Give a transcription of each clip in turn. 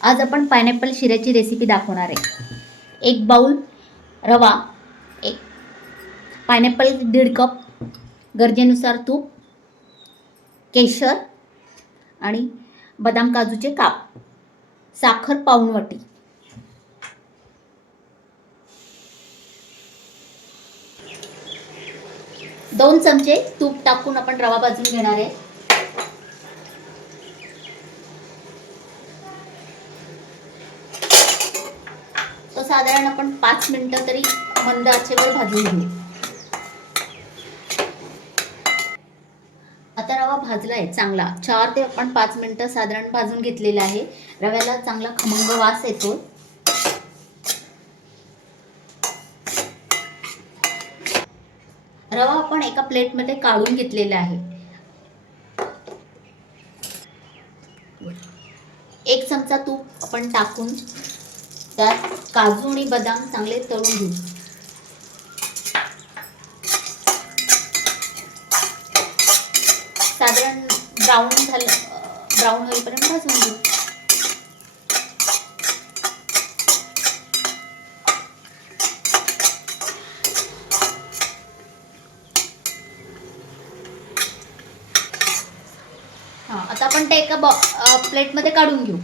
आज आपण pineapple शिऱ्याची recipe दाखवणार आहे। एक बाउल रवा, एक पायनॅपल 1.5 कप, गरजेनुसार तूप, केशर आणि बदाम काजूचे काप, साखर पाऊण वाटी। दोन चमचे तूप टाकून आपण रवा भाजून घेणार आहे। तो साधारण आपण 5 मिनिटं तरी मंद आचेवर भाजून घेऊ। आता रवा भाजलाय चांगला, 4 ते 5 मिनिटं साधारण भाजून घेतलेला आहे। रव्याला चांगला खमंग वास येतो। रवा आपण एका प्लेटमध्ये काढून घेतलेला आहे। 1 चमचा तूप आपण टाकून त्यात काजू आणि बदाम चांगले तळून घेऊ। साधारण ब्राऊन होईपर्यंत भाजून घेऊ। आता आपण ते एका प्लेटमध्ये काढून घेऊ।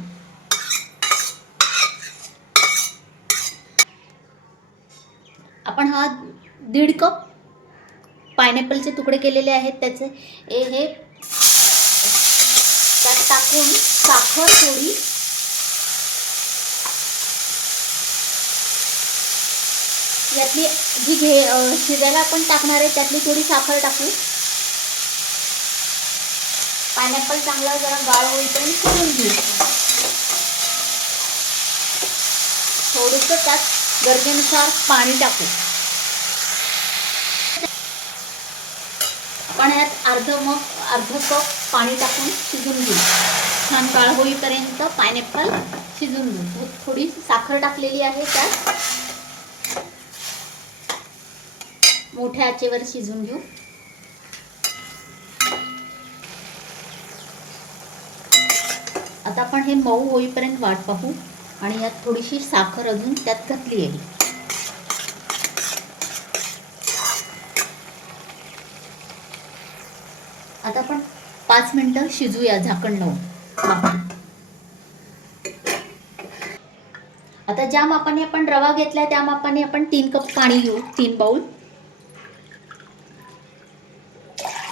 आपण हा 1.5 कप पायनॅपलचे तुकडे केलेले आहेत, त्याचे हे त्यात टाकून साखर थोडी, यातली जी शिऱ्याला आपण टाकणार आहे त्यातली थोडी साखर टाकू। पायनॅपल चांगला जरा गाळ होईपर्यंत शिजवून घेऊ। थोडंसं त्यात गरजेनुसार पाणी टाकू। आपण यात अर्ध कप पाणी टाकून शिजवून घेऊ। छान गाळ होईपर्यंत पायनॅपल शिजवून घेऊ। थोडी साखर टाकलेली आहे, त्यात मोठ्या आचेवर शिजवून घेऊ। आता आपण हे मऊ होईपर्यंत वाट पाहू आणि यात थोडीशी साखर अजून त्यात घातली आहे। आता आपण 5 मिनिटं शिजूया झाकण लावून। आता ज्या मापाने आपण रवा घेतला त्या मापाने आपण 3 कप पाणी घेऊ। 3 बाउल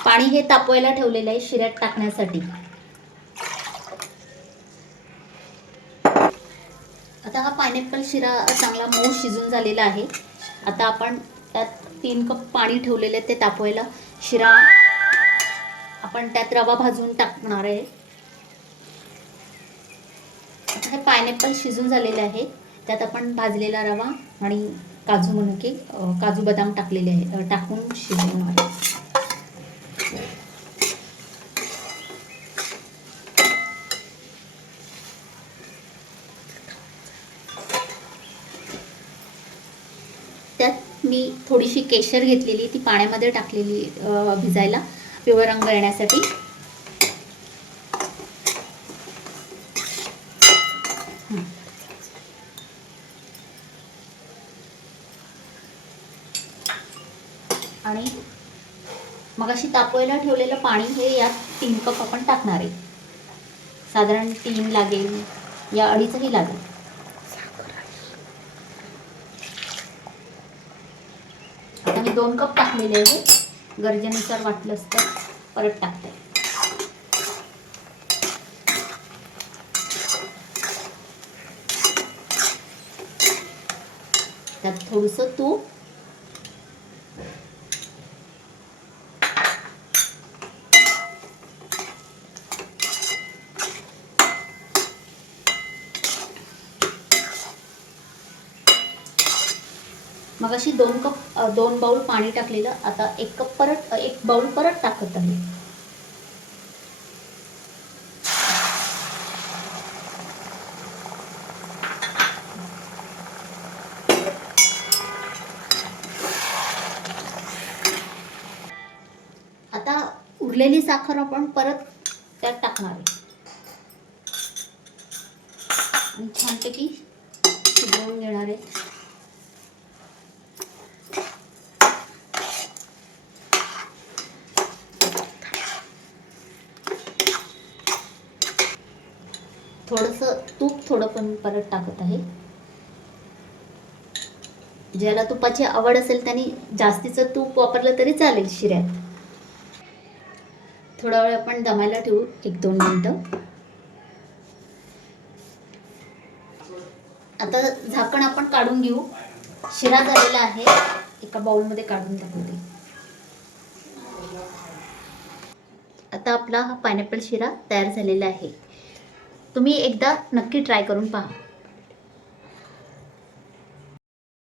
पाणी हे तापवायला ठेवलेलं आहे शिऱ्यात टाकण्यासाठी। आता हा पायनॅपल शिरा चांगला मऊ शिजून झालेला आहे। आता आपण त्यात 3 कप पाणी ठेवलेले ते तापवायला, शिरा आपण त्यात रवा भाजून टाकणार आहे। आता हे पायनॅपल शिजून झालेले आहे, त्यात आपण भाजलेला रवा आणि काजू बदाम टाकलेले आहे, टाकून शिजवणार आहे। त्यात मी थोडीशी केशर घेतलेली, ती पाण्यामध्ये टाकलेली भिजायला, पिवळा रंग येण्यासाठी। आणि मगाशी तापवायला ठेवलेलं पाणी हे यात 3 कप आपण टाकणार आहे। साधारण 3 लागेल या 2.5ही लागेल। आता मी 2 कप टाकलेले आहे, गरजेनुसार वाटलं तर परत टाकते। त्यात थोडंसं तूप, मगाशी 2 बाउल पाणी टाकलेलं, आता 1 बाउल परत टाकत आहे। आता उरलेली साखर आपण परत त्यात टाकणार आहे। आणि छानपैकी शिजवून घेणार आहे. थोडंसं तूप थोडं पण परत टाकत आहे. ज्याला तुपाची आवड असेल त्यांनी जास्तीचं तूप वापरलं तरी चालेल शिऱ्यात. थोडा वेळ आपण दमायला ठेवू, 1-2 मिनटं. आता झाकण आपण काढून घेऊ. शिरा झालेला आहे, एका बाउलमध्ये काढून दाखवते. आता आपला हा पायनॅपल शिरा तयार झालेला आहे. तुम्ही एकदा नक्की ट्राय करून पहा.